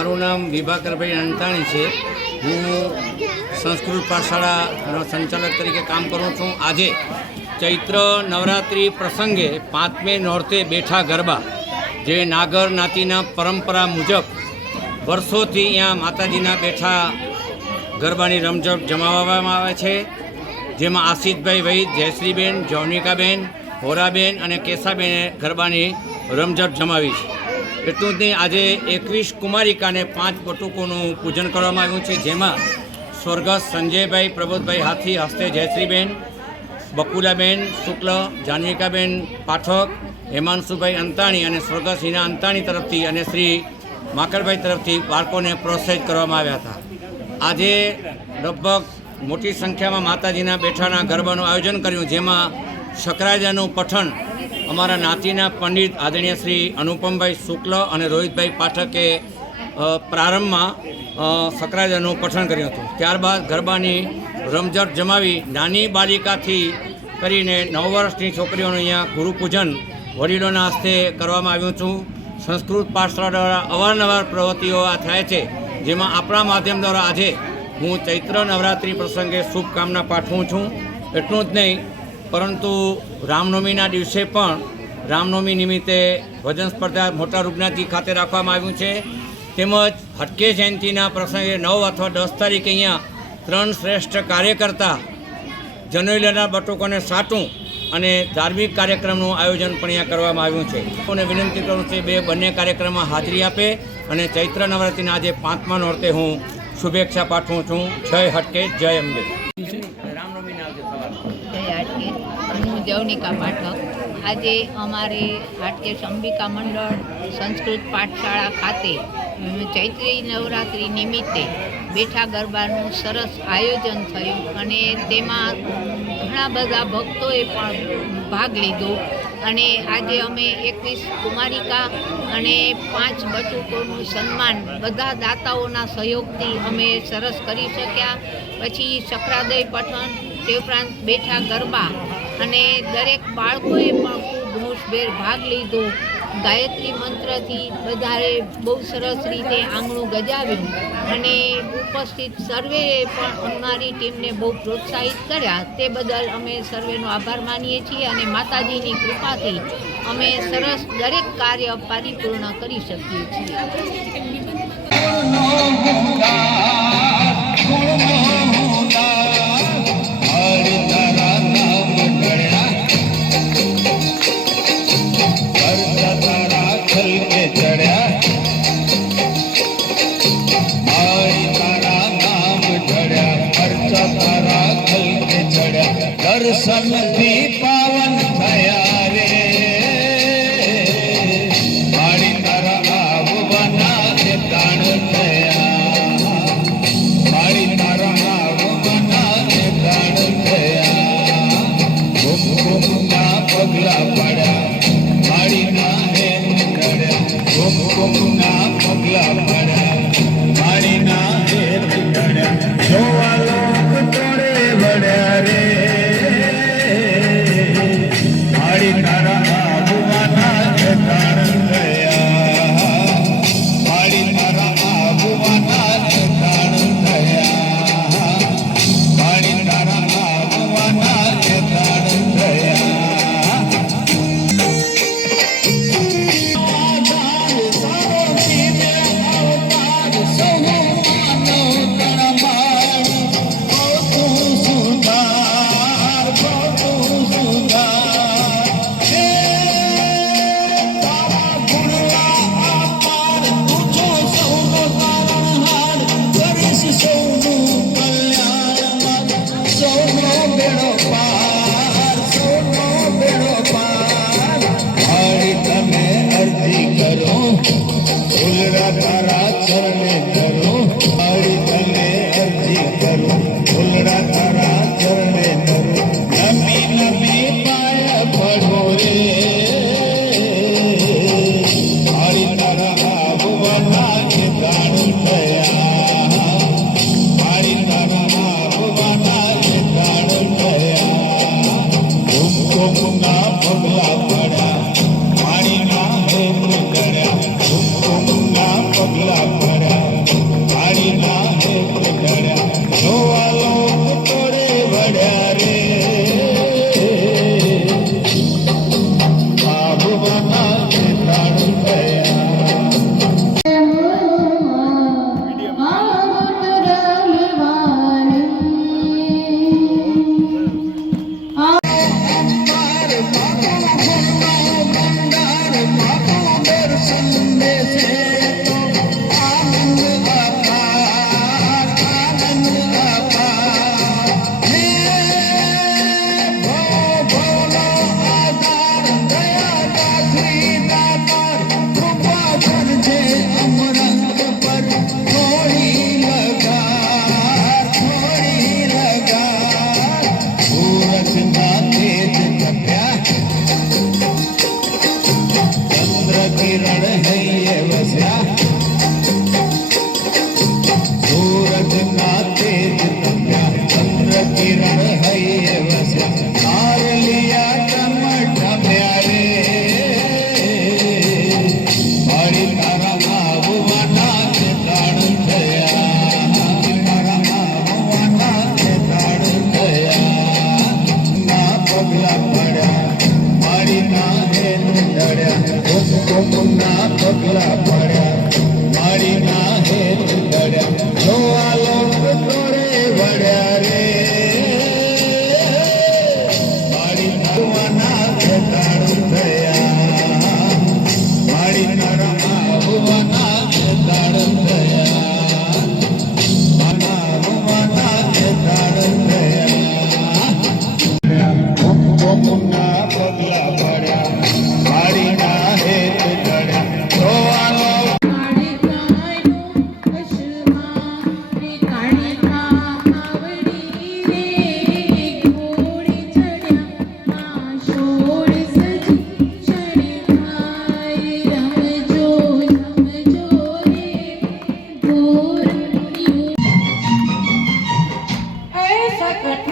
મારું નામ વિભાકરભાઈ અંતાણી છે। હું સંસ્કૃત પાઠશાળાનો સંચાલક તરીકે કામ કરું છું। આજે ચૈત્ર નવરાત્રિ પ્રસંગે 5મે નોરતે બેઠા ગરબા જે નાગર નાતીના પરંપરા મુજબ વર્ષોથી અહીંયા માતાજીના બેઠા ગરબાની રમઝટ જમાવવામાં આવે છે, જેમાં આશિષભાઈ વૈદ, જયશ્રીબેન, જૌનિકાબેન, હોરાબેન અને કેશાબેને ગરબાની રમઝટ જમાવી છે। એટલું જ નહીં, આજે 21 કુમારિકા અને 5 બટુકોનું પૂજન કરવામાં આવ્યું છે, જેમાં સ્વર્ગસ્થ સંજયભાઈ પ્રબોધભાઈ હાથી હસ્તે જયશ્રીબેન, બકુલાબેન શુક્લ, જાનવિકાબેન પાઠક, હેમાંશુભાઈ અંતાણી અને સ્વર્ગસ્થ હિના અંતાણી તરફથી અને શ્રી માકરભાઈ તરફથી બાળકોને પ્રોત્સાહિત કરવામાં આવ્યા હતા। આજે લગભગ મોટી સંખ્યામાં માતાજીના બેઠાના ગરબાનું આયોજન કર્યું, જેમાં શકરાજાનું પઠન અમારા નાતીના પંડિત આદરણીય શ્રી અનુપમભાઈ શુક્લ અને રોહિતભાઈ પાઠકે પ્રારંભમાં શકરાજાનું પઠન કર્યું હતું। ત્યારબાદ ગરબાની રમઝટ જમાવી નાની બાલિકાથી કરીને 9 વર્ષની છોકરીઓનું અહીંયા ગુરુપૂજન વડીલોના હસ્તે કરવામાં આવ્યું છું। સંસ્કૃત પાઠશાળા દ્વારા અવારનવાર પ્રવૃત્તિઓ આ થાય છે, જેમાં આપણા માધ્યમ દ્વારા આજે હું ચૈત્ર નવરાત્રિ પ્રસંગે શુભકામના પાઠવું છું। એટલું જ નહીં, પરંતુ રામનવમીના દિવસે પણ રામનવમી નિમિત્તે ભજન સ્પર્ધા મોટા રૂપનાથી ખાતે રાખવામાં આવ્યું છે, તેમજ હટકે જયંતિના પ્રસંગે 9 અથવા 10 તારીખે અહીંયા 3 શ્રેષ્ઠ કાર્યકર્તા જનોઈલાના બટુકોને સાટું અને ધાર્મિક કાર્યક્રમનું આયોજન પણ અહીંયા કરવામાં આવ્યું છે। લોકોને વિનંતી કરું છું કે બંને કાર્યક્રમમાં હાજરી આપે અને ચૈત્ર નવરાત્રિના આજે 5મા નોરતે હું શુભેચ્છા પાઠવું છું। જય હટકે, જય અંબે। હું જૌનિકા પાઠક। આજે અમારે હાટકેશ અંબિકા મંડળ સંસ્કૃત પાઠશાળા ખાતે ચૈત્રી નવરાત્રિ નિમિત્તે બેઠા ગરબાનું સરસ આયોજન થયું અને તેમાં ઘણા બધા ભક્તોએ પણ ભાગ લીધો અને આજે અમે 21 કુમારિકા અને 5 બટુકોનું સન્માન બધા દાતાઓના સહયોગથી અમે સરસ કરી શક્યા। પછી શકરાદય પઠન, તે ઉપરાંત બેઠા ગરબા અને દરેક બાળકોએ પણ ખૂબ હોશભેર ભાગ લીધો। ગાયત્રી મંત્રથી બધાએ બહુ સરસ રીતે આંગણું ગજાવ્યું અને ઉપસ્થિત સર્વેએ પણ અમારી ટીમને બહુ પ્રોત્સાહિત કર્યા। તે બદલ અમે સર્વેનો આભાર માનીએ છીએ અને માતાજીની કૃપાથી અમે સરસ દરેક કાર્ય પરિપૂર્ણ કરી શકીએ છીએ। दर्शन भी पावन थया रे मारी तारा आववाना ते प्राण थया, मारी तारा आववाना ते प्राण थया। कुमकुमना पगला પડ્યા મારીના હેત ચડ્યા, कुमकुमना પગલા પડ્યા મારીના હેત ચડ્યા। જોવા લોક તોડે વળ્યા રે तारा चरणे करो मारी तने अर्जी करो, फूलड़ा तारा चरणे करो नमी नमी पाय पड़ो रे मारी तारा आववाना के दान थया, मारी तारा आववाना के दान थया। कुमकुमना पगला પડ્યા મારી ના હેત ચડ્યા, कुमकुमना पगला પડ્યા। કથા